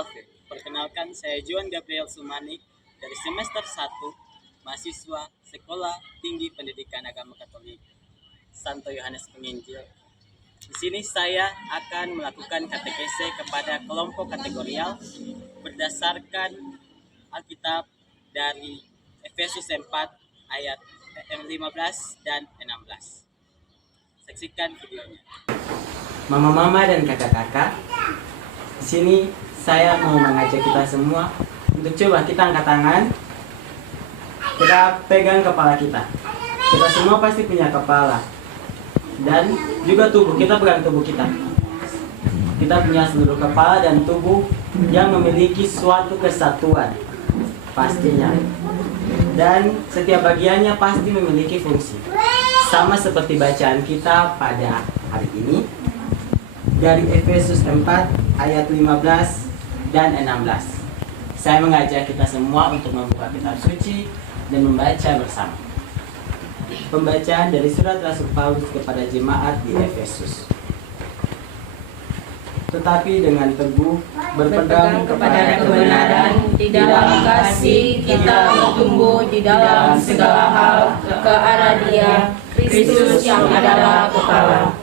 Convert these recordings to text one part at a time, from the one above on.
Salve. Perkenalkan, saya Juan Gabriel Sumani dari semester 1, mahasiswa Sekolah Tinggi Pendidikan Agama Katolik Santo Yohanes Penginjil. Di sini saya akan melakukan katekese kepada kelompok kategorial berdasarkan Alkitab dari Efesus 4 ayat 15 dan 16. Saksikan videonya. Mama-mama dan kakak-kakak, di sini saya mau mengajak kita semua untuk coba kita angkat tangan, kita pegang kepala kita. Kita semua pasti punya kepala dan juga tubuh, kita pegang tubuh kita. Kita punya seluruh kepala dan tubuh yang memiliki suatu kesatuan pastinya. Dan setiap bagiannya pasti memiliki fungsi. Sama seperti bacaan kita pada hari ini dari Efesus 4 ayat 15 dan 16. Saya mengajak kita semua untuk membuka kitab suci dan membaca bersama. Pembacaan dari surat Rasul Paulus kepada jemaat di Efesus. Tetapi dengan teguh berpegang kepada kebenaran, di dalam kasih kita bertumbuh di dalam segala hal ke arah Dia, Kristus yang adalah kepala.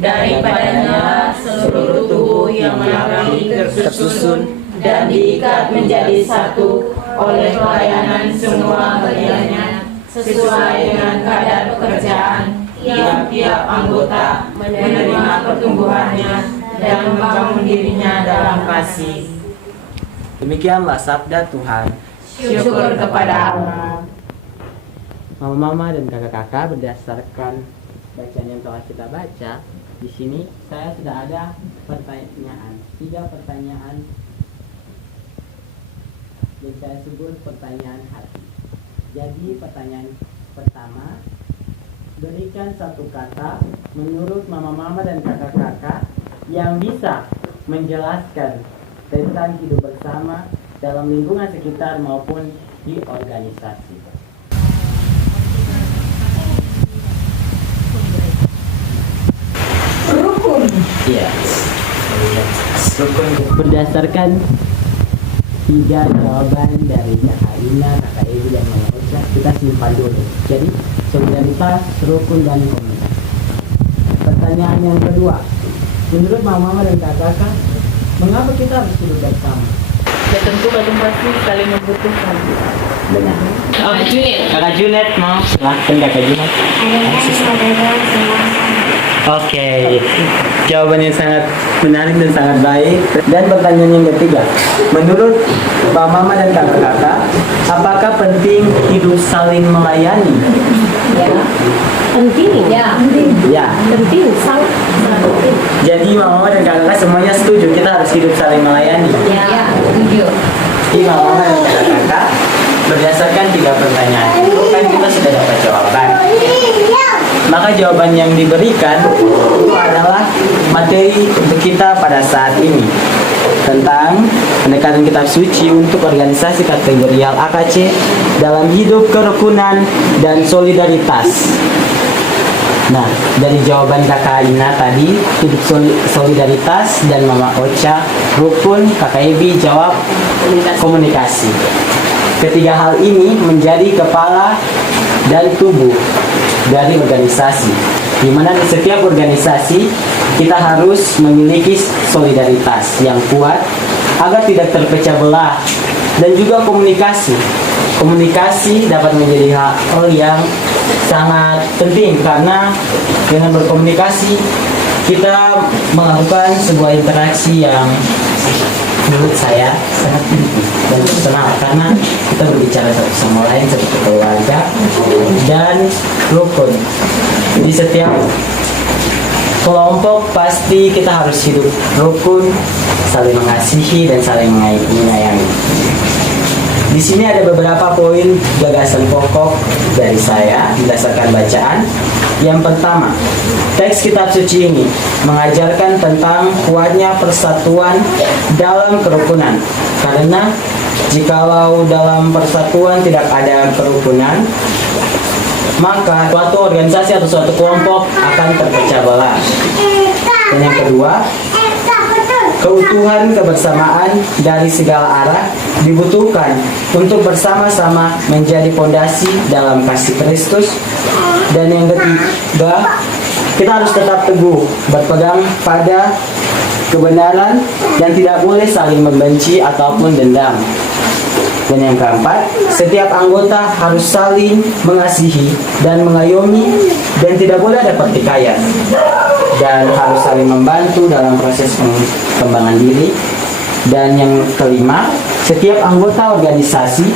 Daripadanya seluruh tubuh yang merapi tersusun dan diikat menjadi satu oleh pelayanan semua bagiannya sesuai dengan kadar pekerjaan tiap-tiap anggota menerima pertumbuhannya dan membangun dirinya dalam kasih. Demikianlah sabda Tuhan. Syukur kepada Allah. Mama-mama dan kakak-kakak, berdasarkan bacaan yang telah kita baca, di sini saya sudah ada pertanyaan, 3 pertanyaan yang saya sebut pertanyaan hati. Jadi pertanyaan pertama, berikan satu kata menurut mama-mama dan kakak-kakak yang bisa menjelaskan tentang hidup bersama dalam lingkungan sekitar maupun di organisasi. Rukun. Iya. Rukun berdasarkan 3 jawaban dari Kakak Ina, Kakak Evi dan Mama Ocha, kita simpan dulu. Jadi solidaritas, rukun dan komunitas. Pertanyaan yang kedua, menurut mama dan kakak, mengapa kita harus hidup bersama? Ya tentu kadang pasti saling membutuhkan. Benar. Oh, Junet. Kakak Junet mau silahkan Kakak Junet. Oke, jawabannya sangat menarik dan sangat baik. Dan pertanyaan yang ketiga, menurut Pak Mama dan kakak-kakak, apakah penting hidup saling melayani? Ya. Penting. Ya. Ya. Penting. Sangat penting. Jadi Mama dan kakak-kakak semuanya setuju kita harus hidup saling melayani. Ya. Setuju. Jadi Mama dan kakak-kakak, berdasarkan 3 pertanyaan itu kan kita sudah dapat jawaban. Maka jawaban yang diberikan itu adalah materi untuk kita pada saat ini tentang pendekatan kitab suci untuk organisasi kategorial AKC dalam hidup kerukunan dan solidaritas. Nah, dari jawaban Kakak Ina tadi, hidup solidaritas, dan Mama Ocha, rukun, Kakak Ebi jawab komunikasi. Ketiga hal ini menjadi kepala dan tubuh dari organisasi, di mana di setiap organisasi kita harus memiliki solidaritas yang kuat agar tidak terpecah belah, dan juga komunikasi. Komunikasi dapat menjadi hal yang sangat penting karena dengan berkomunikasi kita melakukan sebuah interaksi yang menurut saya sangat penting dan personal karena kita berbicara satu sama lain seperti keluarga dan rukun. Di setiap kelompok pasti kita harus hidup rukun, saling mengasihi dan saling menyayangi. Di sini ada beberapa poin gagasan pokok dari saya berdasarkan bacaan. Yang pertama, teks kitab suci ini mengajarkan tentang kuatnya persatuan dalam kerukunan. Karena jikalau dalam persatuan tidak ada kerukunan, maka suatu organisasi atau suatu kelompok akan terpecah belah. Dan yang kedua, Keutuhan kebersamaan dari segala arah dibutuhkan untuk bersama-sama menjadi fondasi dalam kasih Kristus. Dan yang ketiga, kita harus tetap teguh berpegang pada kebenaran dan tidak boleh saling membenci ataupun dendam. Dan yang keempat, setiap anggota harus saling mengasihi dan mengayomi dan tidak boleh ada pertikaian. Dan harus saling membantu dalam proses pengembangan diri. Dan yang kelima, setiap anggota organisasi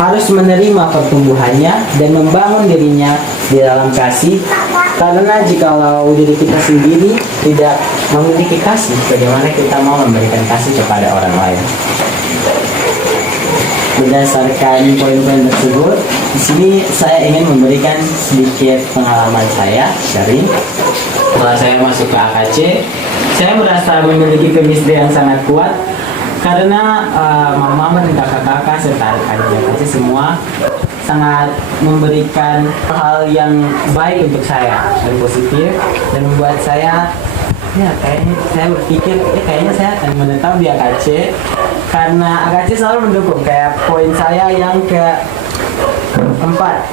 harus menerima pertumbuhannya dan membangun dirinya di dalam kasih. Karena jikalau diri kita sendiri tidak memiliki kasih, bagaimana kita mau memberikan kasih kepada orang lain? Berdasarkan poin-poin tersebut, di sini saya ingin memberikan sedikit pengalaman saya, sharing. Setelah saya masuk ke AKC, saya merasa memiliki chemistry yang sangat kuat karena mama dan kakak-kakak serta adik-adik AKC semua sangat memberikan hal yang baik untuk saya dan positif, dan membuat saya kayaknya saya berpikir kayaknya saya akan menetap di AKC karena AKC selalu mendukung. Kayak poin saya yang keempat,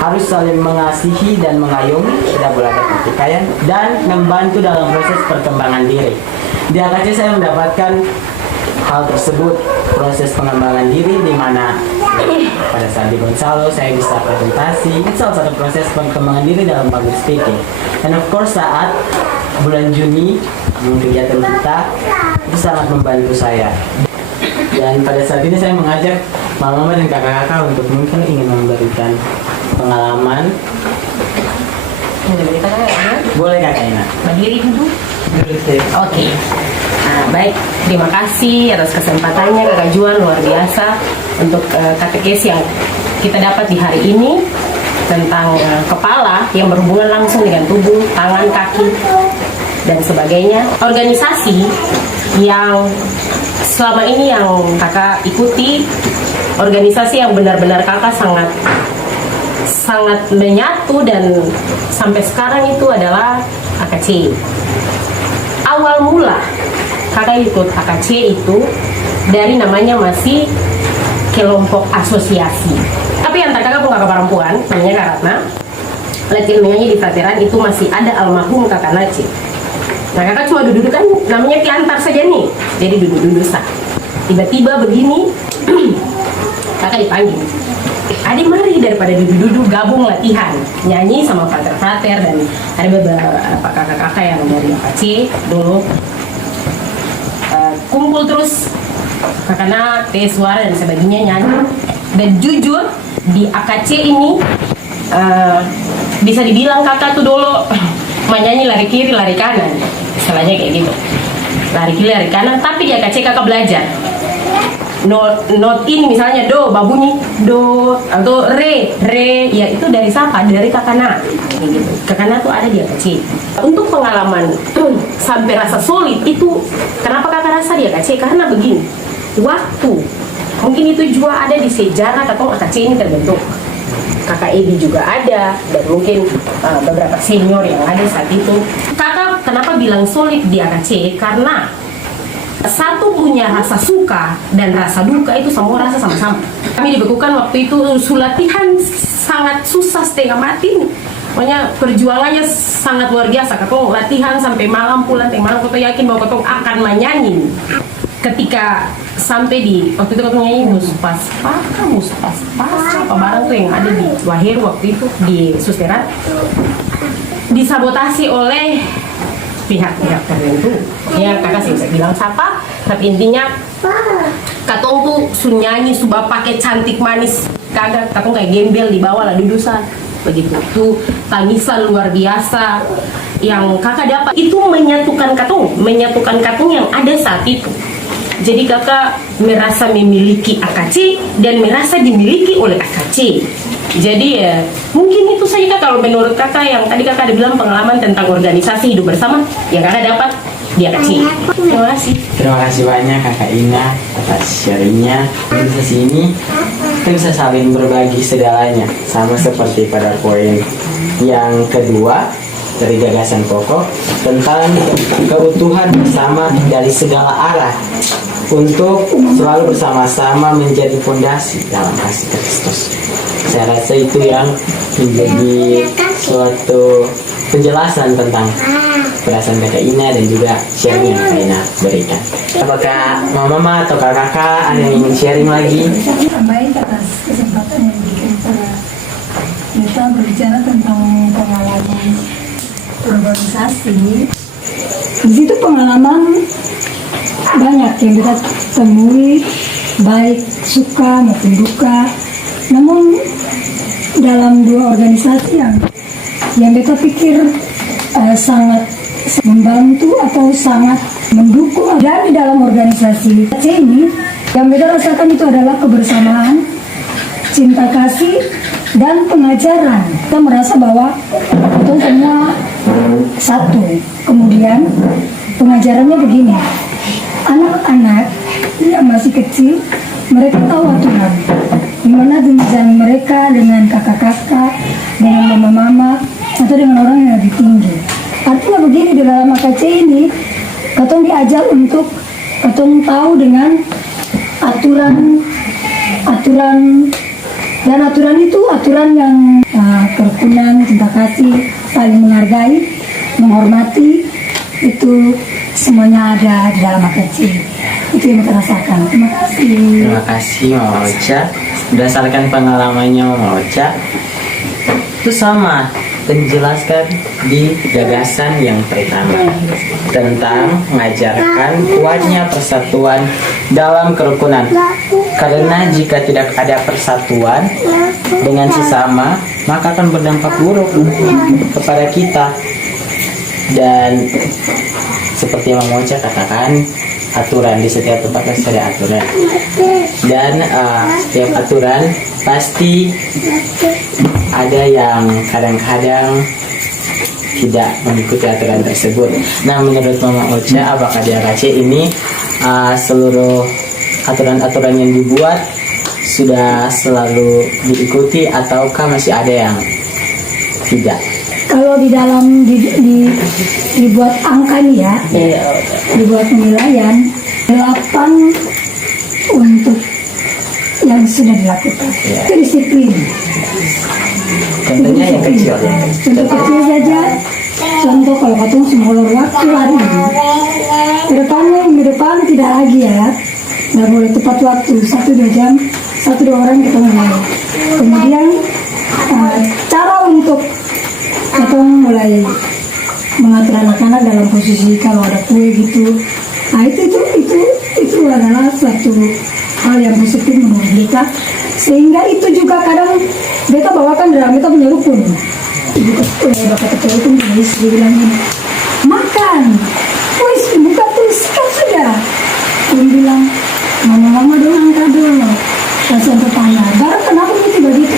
harus saling mengasihi dan mengayomi, tidak boleh ada pertikaian, dan membantu dalam proses perkembangan diri. Di AKC saya mendapatkan hal tersebut, proses pengembangan diri, di mana pada saat di Gonzalo saya bisa presentasi. Itu salah satu proses pengembangan diri dalam public speaking. And of course saat bulan Juni kegiatan kita itu sangat membantu saya. Dan pada saat ini saya mengajak mama dan kakak-kakak untuk mungkin ingin memberikan pengalaman. Boleh Kakak Ina? Berdiri dulu. Oke. Nah, baik, terima kasih atas kesempatannya Kakak Juan, luar biasa untuk katekesi yang kita dapat di hari ini tentang kepala yang berhubungan langsung dengan tubuh, tangan, kaki, dan sebagainya. Organisasi yang selama ini yang kakak ikuti, organisasi yang benar-benar kakak sangat menyatu dan sampai sekarang itu adalah AKC. Awal mula kakak ikut AKC itu dari namanya masih kelompok asosiasi. Tapi antar kakak pun kakak perempuan, namanya Kak Ratna. Latihan menyanyi di Frateran itu masih ada almarhum kakak Naci. Nah kakak cuma duduk kan, namanya piantar saja nih, jadi duduk-duduk sah. Tiba-tiba begini, kakak dipanggil. Adik mari, daripada duduk-duduk gabung latihan nyanyi sama frater-frater, dan ada beberapa kakak-kakak yang dari AKC dulu kumpul terus karena tes suara dan sebagainya nyanyi. Dan jujur di AKC ini bisa dibilang kakak tuh dulu menyanyi lari kiri lari kanan, istilahnya kayak gitu, lari kiri lari kanan. Tapi di AKC kakak belajar not ini misalnya do babunyi do atau re ya itu dari siapa? Dari kakana gitu. Kakana tuh ada di AKC. Untuk pengalaman sampai rasa solid itu kenapa kakak rasa di AKC? Karena begini, waktu mungkin itu juga ada di sejarah atau AKC ini terbentuk. Kakak Ebi juga ada, dan mungkin beberapa senior yang ada saat itu. Kakak kenapa bilang solid di AKC? Karena satu punya rasa suka dan rasa duka, itu semua rasa sama-sama. Kami dibekukan waktu itu, latihan sangat susah setengah mati. Pokoknya perjuangannya sangat luar biasa. Kakak latihan sampai malam, pulang tengah malam. Kakak yakin bahwa kakak akan menyanyi. Ketika sampai di waktu itu kakak nyanyi Muspas apa barang tuh yang ada di Waheru waktu itu di Susterat, disabotasi oleh pihak-pihak tertentu. Ya kakak sih bisa bilang siapa, tapi intinya katong tuh sunyanyi sudah pakai cantik manis, kagak katong kayak gembel di bawah lah dudusan begitu. Tuh tangisan luar biasa yang kakak dapat itu menyatukan katong yang ada saat itu. Jadi kakak merasa memiliki AKC dan merasa dimiliki oleh AKC. Jadi ya mungkin itu saja kak, kalau menurut kakak yang tadi kakak ada bilang pengalaman tentang organisasi hidup bersama yang kakak dapat di AKC. Terima kasih. Terima kasih banyak Kakak Ina atas sharingnya. Organisasi ini kita bisa saling berbagi segalanya, sama seperti pada poin yang kedua. dari gagasan pokok tentang keutuhan bersama dari segala arah untuk selalu bersama-sama menjadi fondasi dalam kasih Kristus. Saya rasa itu yang menjadi suatu penjelasan tentang perasaan kakak Ina dan juga sharing yang kakak Ina berikan. Apakah mama atau kakak ada yang ingin sharing lagi? Baik, atas kesempatan yang diberikan kepada kita berbicara tentang pengalaman organisasi. Di situ pengalaman banyak yang kita temui, baik suka maupun duka. Namun dalam dua organisasi yang kita pikir sangat membantu atau sangat mendukung, dan di dalam organisasi ini yang kita rasakan itu adalah kebersamaan, cinta kasih, dan pengajaran. Kita merasa bahwa itu semua satu. Kemudian pengajarannya begini, anak-anak yang masih kecil mereka tahu aturan, gimana jenjang mereka dengan kakak-kakak, dengan mama-mama, atau dengan orang yang lebih tinggi. Artinya begini, di dalam AKC ini katong diajar untuk katong tahu dengan aturan dan aturan itu aturan yang kerukunan, cinta kasih, saling menghargai, menghormati, itu semuanya ada di dalam AKC. Itu yang kita rasakan. Terima kasih. Terima kasih Mama Ocha. Berdasarkan pengalamannya Mama Ocha, itu sama menjelaskan di gagasan yang pertama tentang mengajarkan kuatnya persatuan dalam kerukunan. Karena jika tidak ada persatuan dengan sesama, maka akan berdampak buruk kepada kita. Dan seperti yang Mama Ocha katakan, aturan di setiap tempat pasti ada aturan, dan setiap aturan pasti ada yang kadang-kadang tidak mengikuti aturan tersebut. Nah, menurut Mama Ocha, apakah di AKC ini seluruh aturan-aturan yang dibuat sudah selalu diikuti ataukah masih ada yang tidak? Kalau di dalam dibuat angka nih ya, dibuat penilaian 8 untuk yang sudah dilakukan. Itu disiplin. Contohnya yang kecil ya. Contoh kecil saja. Contoh kalau katong semulur waktu hari ini, di depan tidak lagi ya, nggak boleh tepat waktu 1-2 jam, 1-2 orang kita mulai. Kemudian cara untuk katong mulai mengatur anak-anak dalam posisi kalau ada kue gitu. Nah itu adalah suatu hal yang positif menurut kita, sehingga itu juga kadang kita bawakan dalam kita punya rukun. Bapak ketua itu dia bilang ini, makan, wis buka terus kan sudah. Dia bilang, mama dong angkat dulu, langsung bertanya, barang kenapa gitu begitu?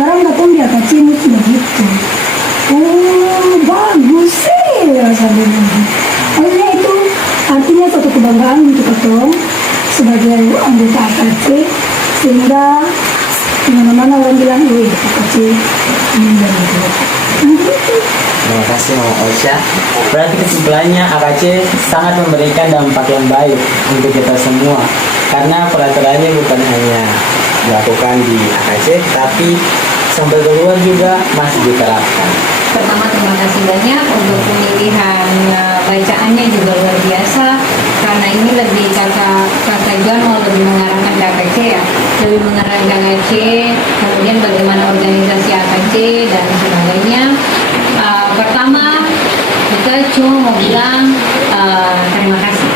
Barang datang dia kacim itu begitu. Oh bagus sih, saya bilang. Itu artinya suatu kebanggaan untuk ketong sebagai anggota AKC, sehingga mana-mana orang bilang, wih AKC ini dan itu. Terima kasih Mama Ocha. Berarti kesimpulannya AKC sangat memberikan dampak yang baik untuk kita semua, karena peraturannya bukan hanya dilakukan di AKC, tapi sampai keluar juga masih diterapkan. Pertama, terima kasih banyak untuk pemilihan bacaannya juga luar biasa, karena ini lebih kakak John mau lebih mengarahkan ke AKC ya, lebih mengarahkan ke AKC, kemudian bagaimana organisasi AKC dan sebagainya. Pertama, kita cuma mau bilang terima kasih.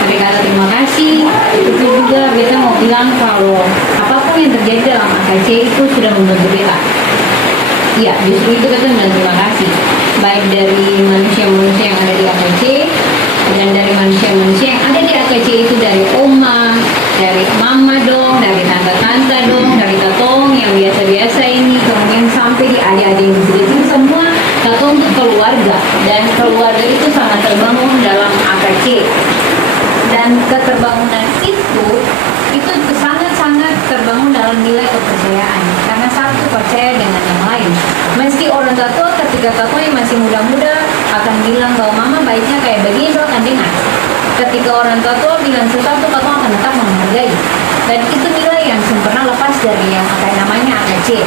Tapi kata terima kasih itu juga kita mau bilang kalau apapun yang terjadi dalam AKC itu sudah membantu kita. Ya, justru itu kita bilang terima kasih, baik dari manusia-manusia yang ada di AKC dan dari manusia-manusia yang ada di AKC itu, dari oma, dari mama dong, dari tante-tante dong, dari tatong yang biasa-biasa ini, kemudian sampai di adik-adik yang kecil semua, tatong untuk keluarga, dan keluarga itu sangat terbangun dalam AKC, dan keterbangunan itu sangat-sangat terbangun dalam nilai kepercayaan, karena satu percaya dengan yang lain. Meski orang tua ketika ketika kakak yang masih muda-muda akan bilang bahwa mama baiknya kayak begini, itu akan dengar. Ketika orang tua bilang sesuatu, kakak akan tetap menghargai. Dan itu nilai yang sempurna lepas dari yang namanya AKC.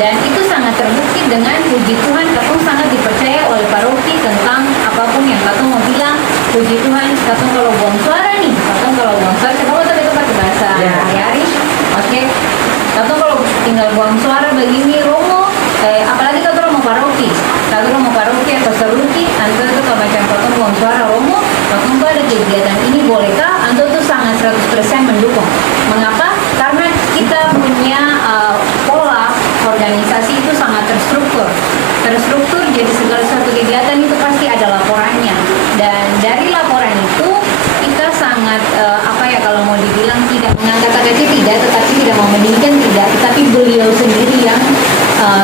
Dan itu sangat terbukti dengan puji Tuhan, kakak sangat dipercaya oleh paroki tentang apapun yang kakak mau bilang. Puji Tuhan, kakak kalau buang suara nih, kakak kalau buang suara, coba kita pakai bahasa hari-hari. Oke, kakak kalau tinggal buang suara begini, romo, apalagi kakak mau paroki atau seruki, anto itu kalau macam kakak buang suara romo, kakak ada kegiatan ini bolehkah? Anto itu sangat 100% mendukung. Mengapa? Karena kita punya pola organisasi itu sangat terstruktur, jadi segala suatu kegiatan itu pasti ada laporannya, dan dari laporan itu kita sangat kalau mau dibilang tidak mengangkat AKC tidak, tetapi tidak mau meninggikan tidak, tetapi beliau sendiri yang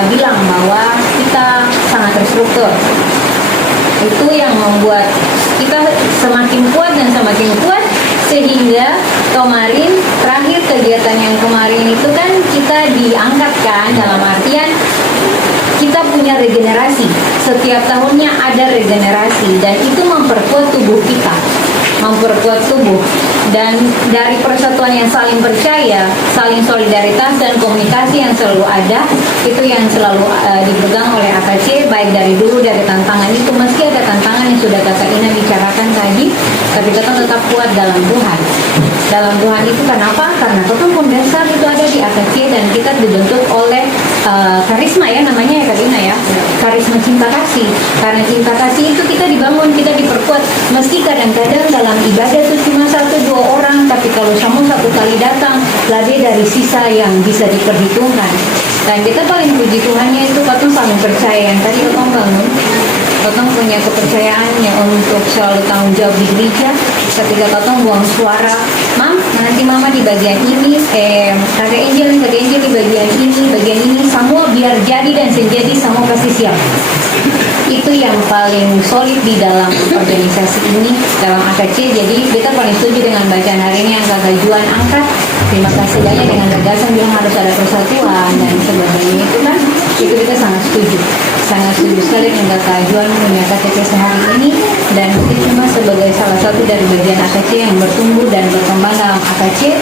bilang bahwa kita sangat terstruktur. Itu yang membuat kita semakin kuat dan semakin kuat, sehingga kemarin terakhir kegiatan yang kemarin itu kan kita diangkatkan dalam artian kita punya regenerasi. Setiap tahunnya ada regenerasi dan itu memperkuat tubuh kita, memperkuat tubuh. Dan dari persatuan yang saling percaya, saling solidaritas dan komunikasi yang selalu ada, itu yang selalu dipegang oleh AKC. Baik dari dulu, dari tantangan itu, meski ada tantangan yang sudah Kakak Ina bicarakan tadi, tapi kita tetap kuat dalam Tuhan. Dalam Tuhan itu kenapa? Karena total pondasar itu ada di AKC dan kita dibentuk oleh karisma ya, namanya ya Kak Ina ya, karisma cinta kasih. Karena cinta kasih itu kita dibangun, kita diperkuat. Meski kadang-kadang dalam ibadah itu cuma 1-2 orang, tapi kalau kamu satu kali datang, lebih dari sisa yang bisa diperhitungkan. Dan kita paling puji Tuhannya itu Katong saling percaya. Yang tadi Katong bangun, Katong punya kepercayaannya untuk selalu tanggung jawab di gereja. Ketika Katong buang suara, Mam, nanti Mama di bagian ini, Kakak Angel di bagian ini, semua biar jadi dan senjadi, semua pasti siap. Itu yang paling solid di dalam organisasi ini, dalam AKC. Jadi kita paling setuju dengan bacaan hari ini yang Kakak Juan angkat. Terima kasih banyak dengan gagasan bilang harus ada persatuan dan sebagainya itu kan, itu kita sangat setuju sekali dengan Kakak Juan punya KTP sehari ini. Dan itu cuma sebagai salah satu dari bagian AKC yang bertumbuh dan berkembang dalam AKC.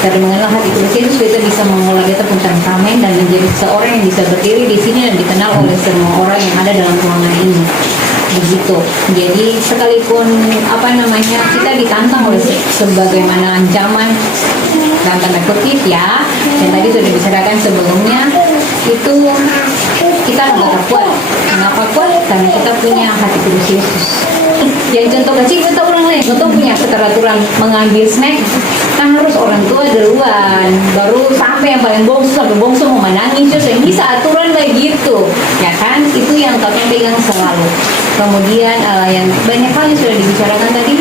Dari mengenal hati Kristus, kita bisa mengolah kita pun temperamen dan menjadi seorang yang bisa berdiri di sini dan dikenal oleh semua orang yang ada dalam ruangan ini. Begitu. Jadi sekalipun kita ditantang oleh sebagaimana ancaman dalam tanda kutip ya, yang tadi sudah dibicarakan sebelumnya, itu kita nggak kuat. Kenapa kuat? Karena kita punya hati kudus Yesus. Yang contoh kecil kita orang lain, kita punya keteraturan mengambil snack, kan harus orang tua duluan, baru sampai yang paling sampai bongsu mau menangis, terus yang bisa aturan begitu, ya kan? Itu yang kami pegang selalu. Kemudian yang banyak kali sudah dibicarakan tadi,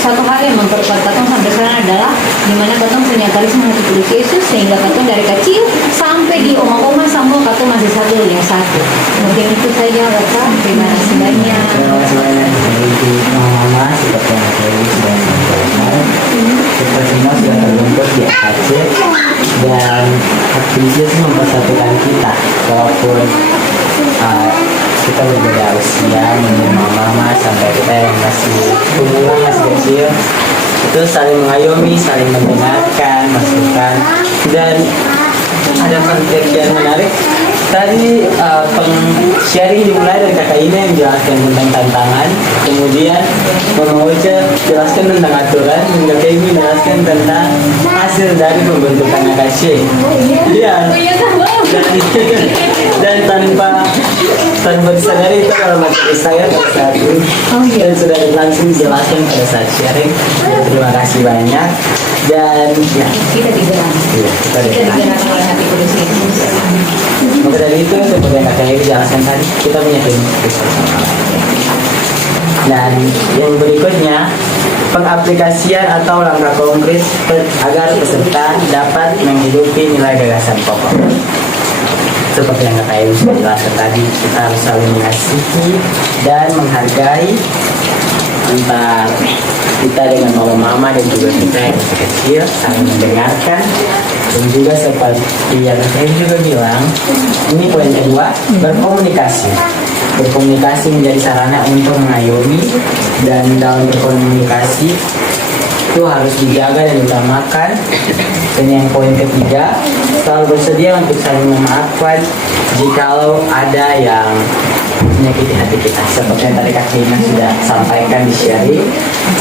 satu hal yang memperkuat Katong sampai sekarang adalah dimana Katong punya karisma hati kudus Yesus, sehingga Katong dari kecil sampai di oma-oma semua Katong masih satu yang satu. Mungkin itu saja Bapak. Terima kasih banyak. Terima kasih banyak Mama, seperti yang saya sudah sampaikan. Kita semua sudah terbentuk di AKC dan hati Yesus mempersatukan kita, walaupun kita berbeda usia, menerima mama sampai kita yang masih umur masih kecil, itu saling mengayomi, saling mendengarkan, masukan. Dan ada konteks yang menarik tadi, sharing dimulai dari kakak ini yang jelaskan tentang tantangan, kemudian Mama Ocha jelaskan tentang aturan, dan kakak ini jelaskan tentang hasil dari pembentukan AKC. Iya. Dan tanpa disadari itu kalau materi saya pada saat ini dan sudah langsung dijelaskan pada saat sharing. Terima kasih banyak. Dan ya, Kita digerak. iya, kita Digerak oleh hati kudus Yesus. maka dari itu seperti yang kakak ini jelaskan tadi, kita punya prinsip bersama. Dan yang berikutnya, pengaplikasian atau langkah konkret agar peserta dapat menghidupi nilai gagasan pokok. Seperti yang kakak Ibu sudah jelaskan tadi, kita harus saling mengasihi dan menghargai antar kita dengan mama-mama dan juga kita yang masih kecil, saling mendengarkan Dan juga seperti yang saya juga bilang, ini poin kedua, berkomunikasi. Berkomunikasi menjadi sarana untuk mengayomi, dan dalam berkomunikasi itu harus dijaga dan diutamakan. Dan yang poin ketiga, selalu bersedia untuk saling memaafkan jikalau ada yang menyakiti hati kita, seperti yang tadi Kak Dina sudah sampaikan di sharing.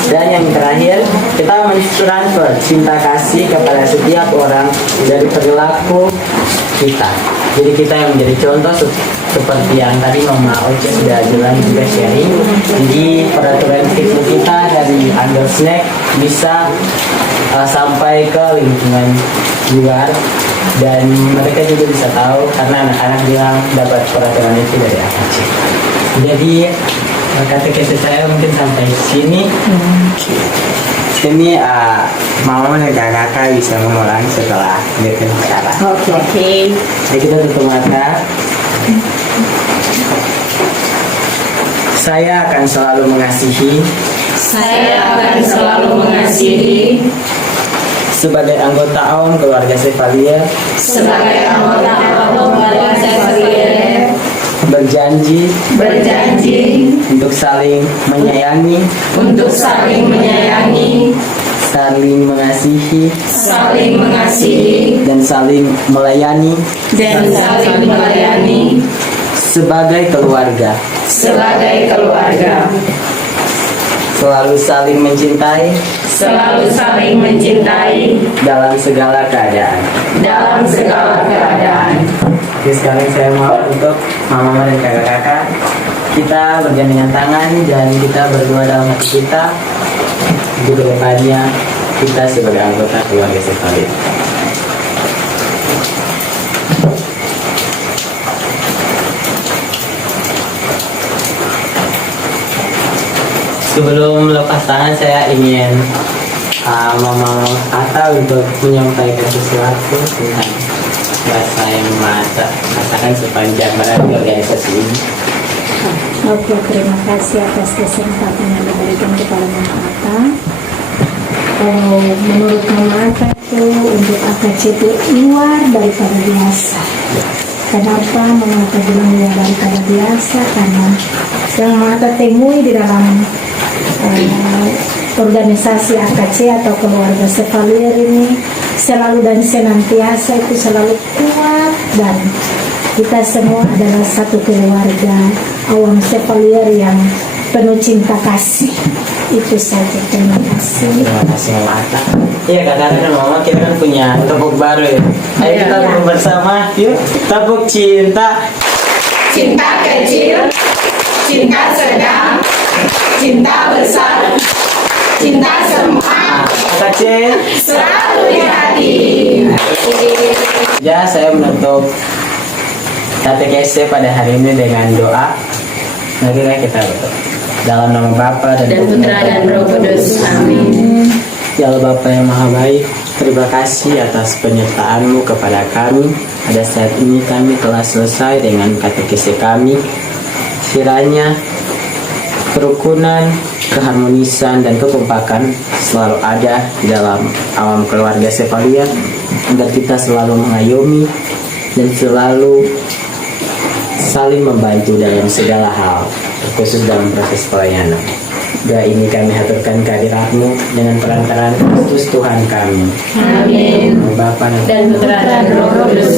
Dan yang terakhir, kita mentransfer cinta kasih kepada setiap orang dari perilaku kita. Jadi kita yang menjadi contoh seperti yang tadi Mama Oce sudah jelas juga sharing. Jadi peraturan hidup kita dari under snack bisa sampai ke lingkungan luar, dan mereka juga bisa tahu karena anak-anak bilang dapat peraturan itu dari AKC. Jadi kata-kata saya mungkin sampai sini. Ini Mama dan kakak bisa mengulang setelah bicara. Oke. Jadi kita tutup mata. Saya akan selalu mengasihi. Saya akan selalu mengasihi Sebagai anggota awam keluarga Chevalier, sebagai anggota awam keluarga Chevalier, berjanji untuk saling menyayangi, saling mengasihi, dan saling melayani sebagai keluarga. Selalu saling mencintai dalam segala keadaan. Oke, sekarang saya mau untuk mama dan kakak-kakak, kita bergandengan tangan dan kita berdua dalam hati kita untuk kedepannya kita sebagai anggota keluarga Chevalier. Sebelum lepas tangan, saya ingin Mama Ata untuk menyampaikan sesuatu tentang bahasa yang masakan sepanjang berada di organisasi ini. Oke, terima kasih atas kesempatan yang diberikan kepada Mama Ata. Menurut Mama Ata itu untuk AKC itu luar daripada biasa. Kenapa Mama Ata bilang luar daripada biasa? Karena yang Mama Ata temui di dalam organisasi AKC atau keluarga Chevalier ini selalu dan senantiasa itu selalu kuat, dan kita semua adalah satu keluarga awam Chevalier yang penuh cinta kasih. Itu saja, terima kasih. Terima kasih Mama Ata. Iya, kakak dan Mama kita kan punya tepuk baru ya. Ayo kita tepuk bersama, yuk. Tepuk cinta. cinta kecil, cinta sedang, cinta besar, cinta semua, Kecil. selalu di hati. Ya, saya menutup KTKC pada hari ini dengan doa. Marilah kita berdoa. Dalam nama Bapa dan Putra dan Roh Kudus. Amin. Ya Allah Bapa yang Maha Baik, terima kasih atas penyertaan-Mu kepada kami. Pada saat ini kami telah selesai dengan katekesi kami. Kiranya kerukunan, keharmonisan, dan kekompakan selalu ada di dalam awam keluarga Chevalier, agar kita selalu mengayomi dan selalu saling membantu dalam segala hal, khusus dalam proses pelayanan. Doa ini kami haturkan kehadirat-Mu dengan perantaraan Kristus Tuhan kami. Amin. Bapa Dan Putra dan Roh Kudus.